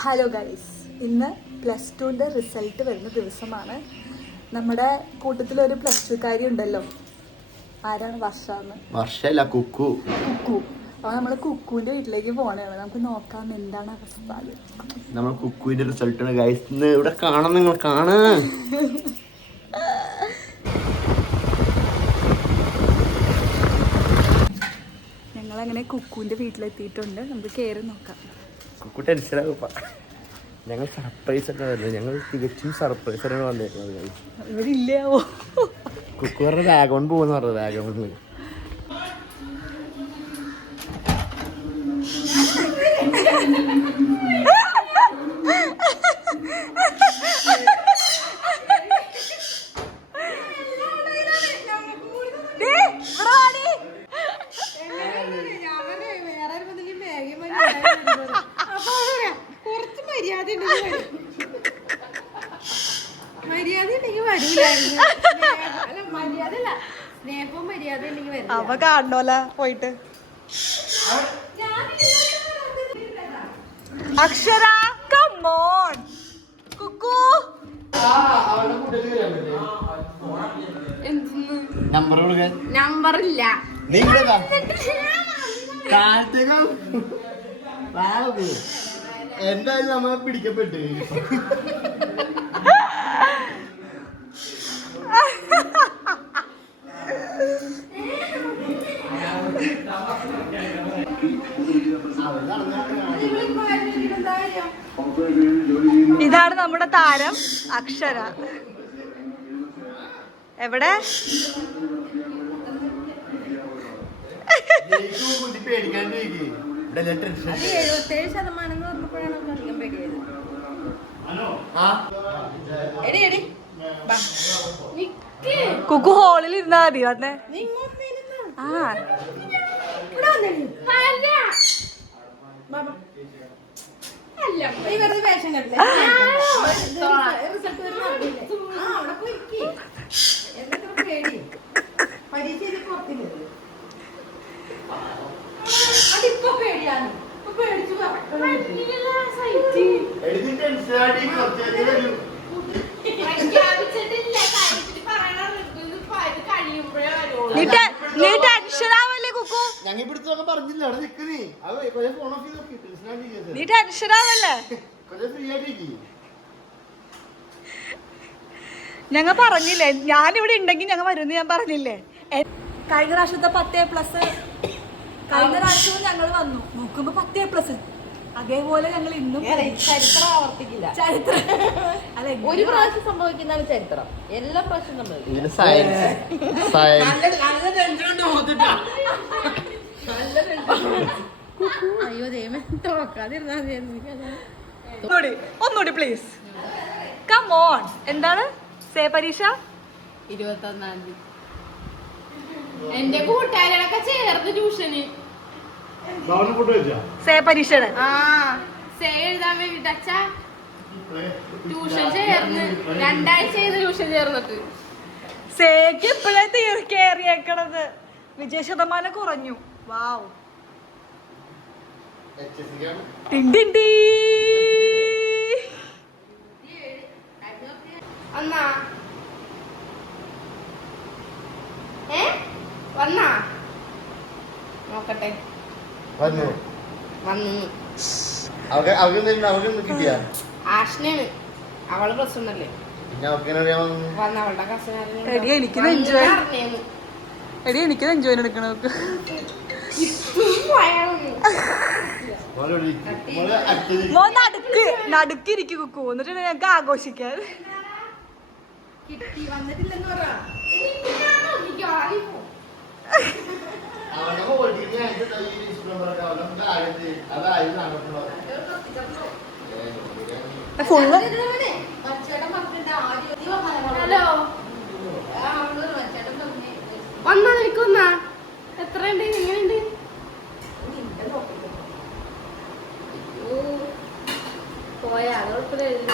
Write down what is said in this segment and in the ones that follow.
Hello guys, ഇന്ന് +2ൻ്റെ result വരുന്ന ദിവസമാണ്. നമ്മുടെ കൂട്ടത്തിലൊരു +2കാരി ഉണ്ടല്ലോ. ആരാണ്? വർഷല്ല, കുക്കു. അപ്പോൾ നമ്മൾ കുക്കുവിൻ്റെ വീട്ടിലേക്ക് പോകണതാണ്. നമുക്ക് നോക്കാം എന്താണ് അവസ്ഥ. നമ്മൾ കുക്കുവിൻ്റെ റിസൾട്ടാണ് ഗൈസ്. ഇന്ന് ഇവിടെ കാണാം, നിങ്ങൾ കാണാ. ഞങ്ങളങ്ങനെ കുക്കുവിൻ്റെ വീട്ടിലെത്തിയിട്ടുണ്ട്. നമുക്ക് കയറി നോക്കാം. കുക്കു ടെൻഷനാകും. ഞങ്ങൾ സർപ്രൈസ് ഒക്കെ വരുന്നത്, ഞങ്ങൾ തികച്ചും സർപ്രൈസാണ് വന്നേക്കുന്നത്. ഇവരില്ലാവോ? കുക്കു പറഞ്ഞ വാഗമൺ പോകുന്ന പറഞ്ഞത്. വാഗമണിൽ അവ കാണണോല പോയിട്ട്. അക്ഷര, come on. കുക്കു നമ്പറില്ല. എന്തായാലും നമ്മ പിടിക്കപ്പെട്ടു. ഇതാണ് നമ്മുടെ താരം അക്ഷര. എവിടെ? കുക്കു ഹോളിൽ ഇരുന്നാ മതി. വന്നേ. നീ ടെൻഷനാവല്ലേ? ഞങ്ങൾ പറഞ്ഞില്ലേ, ഞാനിവിടെ ഉണ്ടെങ്കിൽ ഞങ്ങൾ വരുമെന്ന് ഞാൻ പറഞ്ഞില്ലേ. കഴിഞ്ഞ പ്രാവശ്യത്തെ 10A+, കഴിഞ്ഞ പ്രാവശ്യവും ഞങ്ങൾ വന്നു നോക്കുമ്പോ 10A+. അതേപോലെ ഞങ്ങൾ ഇന്നും ചരിത്രം ആവർത്തിക്കില്ല. ചരിത്രം അല്ല, ഒരു പ്രാവശ്യം സംഭവിക്കുന്നതാണ് ചരിത്രം. എല്ലാ പ്രാവശ്യം സംഭവിക്കില്ല. അയ്യോ ദൈവമേ, തോക്കാതിരുന്നാ ഒന്നുകൂടി പ്ലീസ്. Come on. എന്താണ് പരീക്ഷ? 21-ാം തീയതി. എന്റെ കൂട്ടുകാരൊക്കെ ചേർന്ന് ട്യൂഷന് പരീക്ഷയുടെ എഴുതാൻ വേണ്ടിട്ട് ട്യൂഷൻ ചേർന്ന് 2 ആഴ്ച ട്യൂഷൻ ചേർന്നിട്ട് സേക്ക് ഇപ്പോഴേ കേറിയേക്കണത്. വിജയശതമാനം കുറഞ്ഞു. വാവ്. വന്നാ വന്നാ നോക്കട്ടെ. വന്നു ആഷ്നാണ്. അവള് പ്രശ്നമല്ലേ വന്ന അവളുടെ കസനാണ്. എനിക്ക് എൻജോയ് എടുക്കണം. നടുക്കിരിക്കും കുക്കു, എന്നിട്ട് ഞങ്ങൾക്ക് ആഘോഷിക്കാൻ. കിട്ടി വന്നിട്ടില്ലെന്ന് പറ. ഫുള്ള് വന്നാ നിൽക്കുന്ന എത്രയുണ്ട്? എങ്ങനെയുണ്ട്? പോയാ കുഴപ്പമില്ല.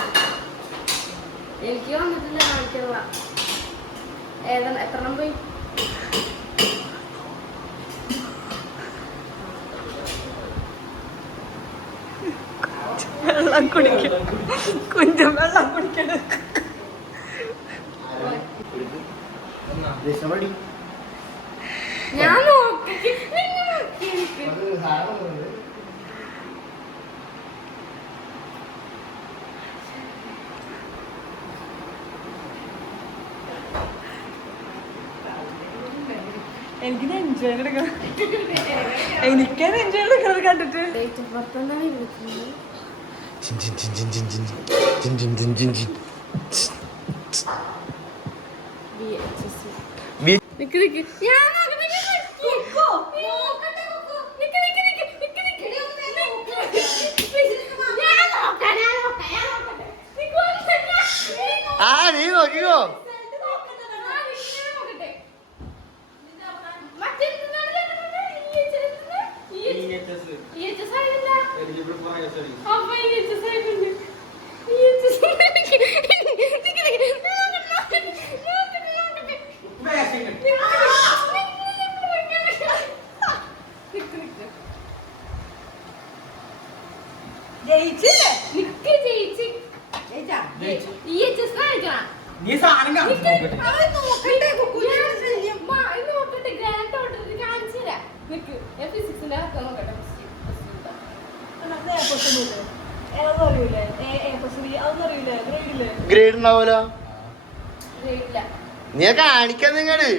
എനിക്ക് വന്നിട്ടില്ല, കാണിക്കണ. എത്രണ്ണം പോയി? വെള്ളം കുടിക്കണം. കുഞ്ചൻ വെള്ളം കുടിക്കണം. ഞാൻ നോക്കി എനിക്കിത് എൻജോയ് എടുക്കണം. എനിക്കത് എൻജോയ് എടുക്കണം കണ്ടിട്ട്. നീ നോക്കിക്കോ. നീ സാധനം ഗ്രേഡ് ഉണ്ടാവൂല. നീ കാണിക്കാൻ നിങ്ങള്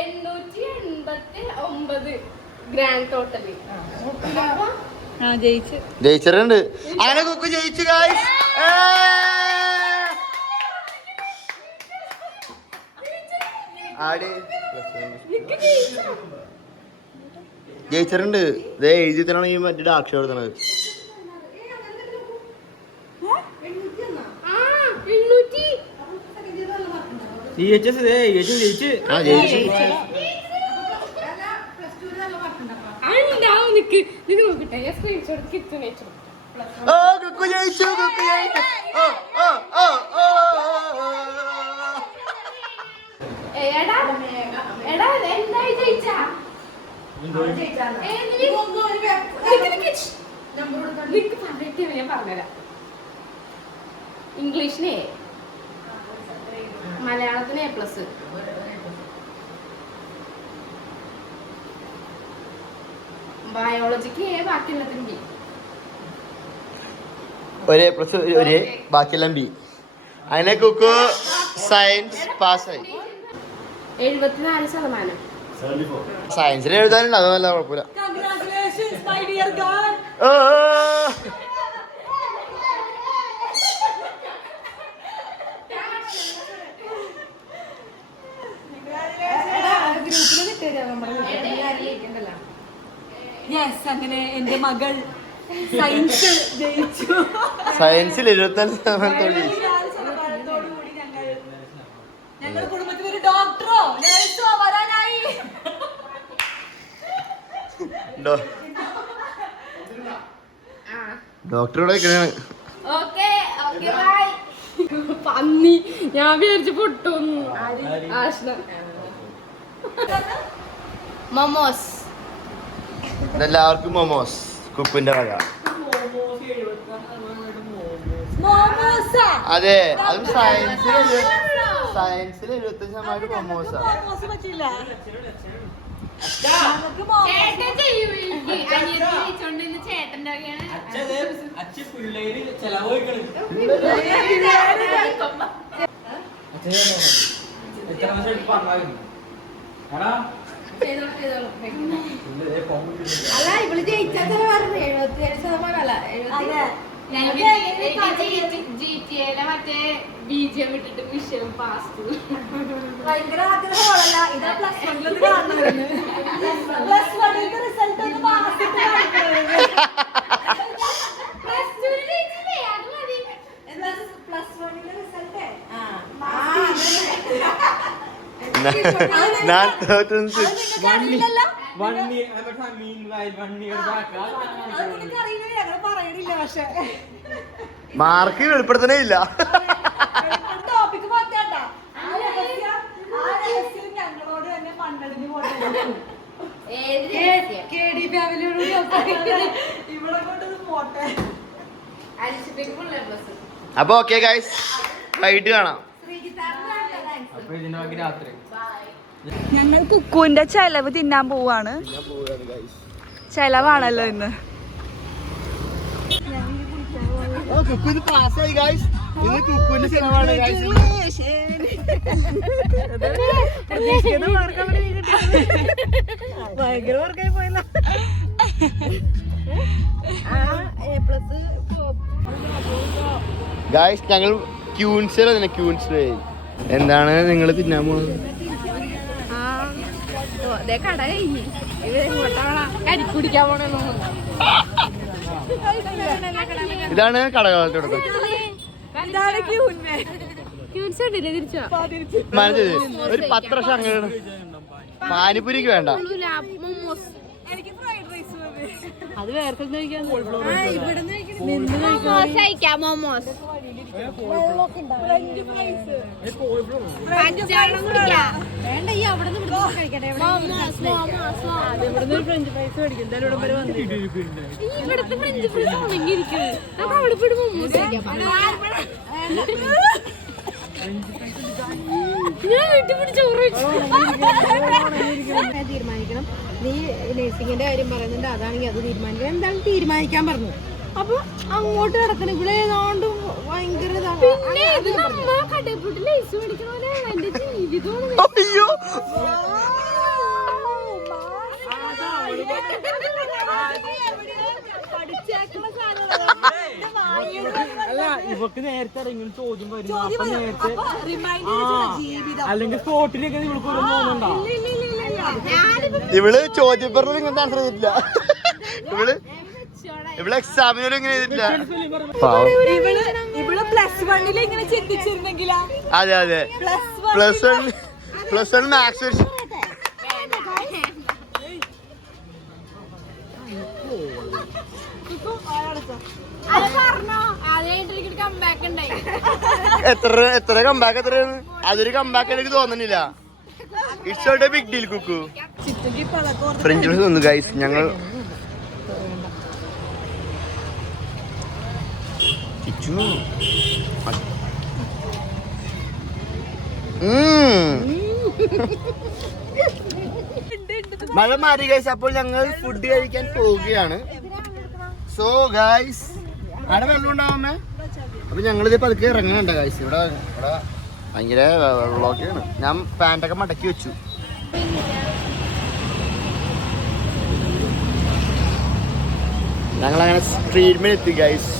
889 ഗ്രാൻഡ് ടോട്ടല്. ജയിച്ചിട്ടുണ്ട്. അങ്ങനെ കുക്കു ജയിച്ചു ഗായ്സ്. ആടി ജയിച്ചിട്ടുണ്ട്. ഇതേ എഴുതി തരാണ് ഈ മറ്റേ അക്ഷരം എഴുതണത്. ജയിച്ചു. ഓ കുക്കു ജയിച്ചു. കുക്കു ജയിച്ചു. ഇംഗ്ലീഷിന് മലയാളത്തിന് A+, ബയോളജിക്ക് A, ബാക്കി എല്ലാത്തിനും B. ഒരേ പ്ലസ് ഒരേ ബാക്കിയെല്ലാം ബി. അങ്ങനെ കുക്കു സയൻസ് പാസ്സായി. 74%. സയൻസിൽ എഴുതാനുണ്ട്, അത് നല്ല കുഴപ്പമില്ല. Congratulations, my dear God. Yes, അങ്ങനെ എന്റെ മകൾ സയൻസ് ജയിച്ചു. സയൻസിൽ 74% ഞങ്ങളുടെ കുടുംബത്തിൽ ഒരു ഡോക്ടറോ നഴ്സോ വരാനായി. ഡോക്ടറോടെ പന്നി ഞാൻ വിചാരിച്ചു പൊട്ടൊന്നു. മൊമോസ്. എല്ലാവർക്കും മൊമോസ്. കുക്കിന്റെ വക. അതെ, അതും സയൻസിൽ 75% മൊമോസാ. അല്ല ഇവള് ജയിച്ചാൽ പറഞ്ഞു 77%. GTA മറ്റേ BGM ഇട്ടിട്ട് വിഷയം പാസ്. ഭയങ്കര ആഗ്രഹമല്ല. ഇതാ പ്ലസ് വണ്ണിലൊന്ന് കാണുന്നത്. പ്ലസ് വണ്ണിന്റെ റിസൾട്ട് ഒന്ന് മാസത്തിൽ പ്ലസ് വണ്ണിന്റെ റിസൾട്ട് പറയണില്ല. പക്ഷെ മാർക്ക് വെളിപ്പെടുത്തണേ ഇല്ല. ടോപ്പിക്ക് മാറ്റാട്ടാ. ആ രഹസ്യം ഞങ്ങളോട് തന്നെ മണ്ണടിഞ്ഞ് പോട്ടെ. ഇവിടെ കൊണ്ടത് അപ്പൊ ഓക്കെ ഗൈസ്, വൈകിട്ട് കാണാം. ഞങ്ങൾ കുക്കുവിന്റെ ചെലവ് തിന്നാൻ പോവാണ്. ചെലവാണല്ലോ ഇന്ന്. പാസ്സായി ഗൈസ്. ഇന്ന് കുക്കുവിന്റെ ചെലവാണ് ഗൈസ്. ഭയങ്കര വർക്കായി പോയല്ലോ. ഗൈസ് ഞങ്ങൾ ക്യൂൻസിലോ തന്നെ ക്യൂൻസിലോ. എന്താണ് നിങ്ങൾ തിന്നാൻ പോണത്? കട കഴിഞ്ഞ് കരിക്കുടിക്കാൻ പോണോ? ഇതാണ് കടകളോട്ട് ഒരു 10 വർഷം അങ്ങനെ. പാനിപ്പൂരിക്ക് വേണ്ട, അത് വേറെ മോമോസ് വേണ്ട. ഈ അവിടെ കഴിക്കട്ടെ. ഫ്രഞ്ച് ഫ്രൈസ് മേടിക്കും. എന്തായാലും ഇവിടുത്തെ ഫ്രഞ്ച് ഫ്രൈസ് ഉണങ്ങിയിരിക്കും. നമുക്ക് അവിടെ പോയിട്ട് മോമോസ് കഴിക്കാം. ഞാൻ വീട്ടിൽ പിടിച്ച തീരുമാനിക്കണം. നീ നഴ്സിംഗിന്റെ കാര്യം പറയുന്നുണ്ട്, അതാണെങ്കിൽ അത് തീരുമാനിക്കണം. എന്താണ് തീരുമാനിക്കാൻ പറഞ്ഞു. അപ്പൊ അങ്ങോട്ട് കിടക്കണം. ഇവിടെ ഏതാണ്ട് ഭയങ്കര അല്ല, ഇവക്ക് നേരത്തെ ഇങ്ങനെ ചോദ്യം വരുന്നു. അപ്പൊ നേരത്തെ അല്ലെങ്കിൽ സ്പോട്ടിലേക്ക് ഇവൾക്ക് തോന്നുന്നുണ്ടോ? ഇവള് ചോദ്യം പറഞ്ഞത് ഇങ്ങനത്തെ ആൻസർ ചെയ്തിട്ടില്ല. ഇവള് എക്സാമിനോട് ഇങ്ങനെ ചെയ്തിട്ടില്ല. ഇവള് +1 ഇങ്ങനെ ചിന്തിച്ചിരുന്നെങ്കിലാ. അതെ അതെ, പ്ലസ് വൺ മാത്സ്. എത്ര കമ്പാക്ക് എത്രയാണ്? അതൊരു കമ്പാക്ക് എനിക്ക് തോന്നുന്നില്ല. It's not a big deal Kukku. French fries ഒന്ന് ഗൈസ്. ഞങ്ങൾ മഴ മാറി ഗൈസ്. അപ്പോൾ ഞങ്ങൾ ഫുഡ് കഴിക്കാൻ പോവുകയാണ്. സോ ഗൈസ്, അവിടെ വെള്ളം ഉണ്ടാവുന്നേ. അപ്പൊ ഞങ്ങളിത് പതുക്കെ ഇറങ്ങണുണ്ട് ഗൈസ്. ഇവിടെ ഭയങ്കര വെള്ളമൊക്കെയാണ്. ഞാൻ പാൻറ്റൊക്കെ മടക്കി വെച്ചു. ഞങ്ങളങ്ങനെ സ്ട്രീറ്റ്മെന്റ് എത്തി ഗൈസ്.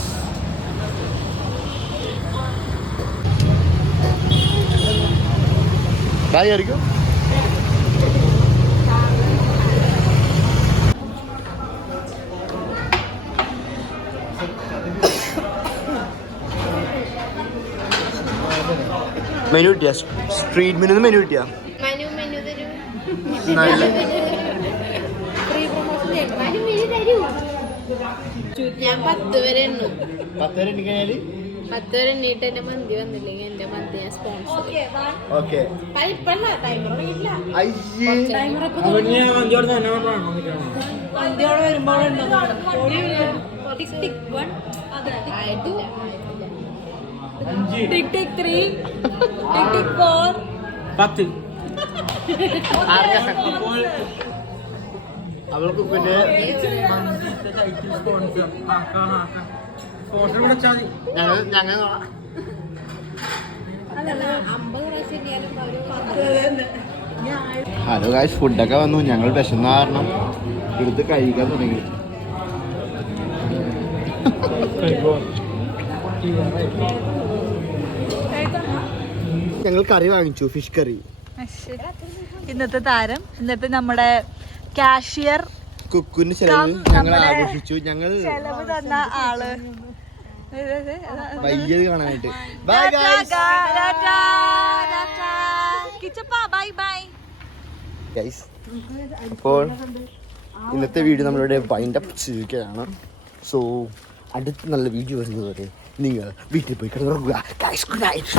ആയിരിക്കും മെനു കിട്ടിയ സ്ട്രീറ്റ് മെനു മെനു കിട്ടിയ നല്ല ഞാൻ 10 വരെ എണ്ണു. 10 വരെ എണ്ണിക്കഴിഞ്ഞാല് 10 വരെ എണ്ണീട്ട് എന്റെ മന്തി വന്നില്ലെങ്കിൽ എന്റെ മന്തി ഞാൻ സ്പോൺസർ. ഓക്കെ. മന്തിയോടെ വരുമ്പോൾ ആയിട്ടില്ല. ടിക് ടിക് 3, ടിക് ടിക് 4. 10. അവൾക്ക് പിന്നെ ഞങ്ങൾ ഹലോ ഗായ്സ്, ഫുഡൊക്കെ വന്നു. ഞങ്ങൾ വിശന്ന കാരണം എടുത്ത് കഴിക്കാൻ തുടങ്ങി. ഞങ്ങൾ കറി വാങ്ങിച്ചു, ഫിഷ് കറി. ഇന്നത്തെ താരം, ഇന്നത്തെ നമ്മുടെ കാഷ്യർ കുക്കുവിന്റെ ചെലവ് ഞങ്ങൾ ആഘോഷിച്ചു. ഞങ്ങൾ ചെലവ് തന്ന ആള് വയ്യത് കാണാനായിട്ട്. Bye guys. ഗൈസ്, അപ്പോൾ ഇന്നത്തെ വീഡിയോ നമ്മളിവിടെ വൈൻഡ് അപ്പ് ചെയ്യുകയാണ്. സോ അടുത്ത നല്ല വീഡിയോ വരുന്നത് വരെ നിങ്ങൾ വീട്ടിൽ പോയി കിടന്നുറങ്ങുക. Guys, good night.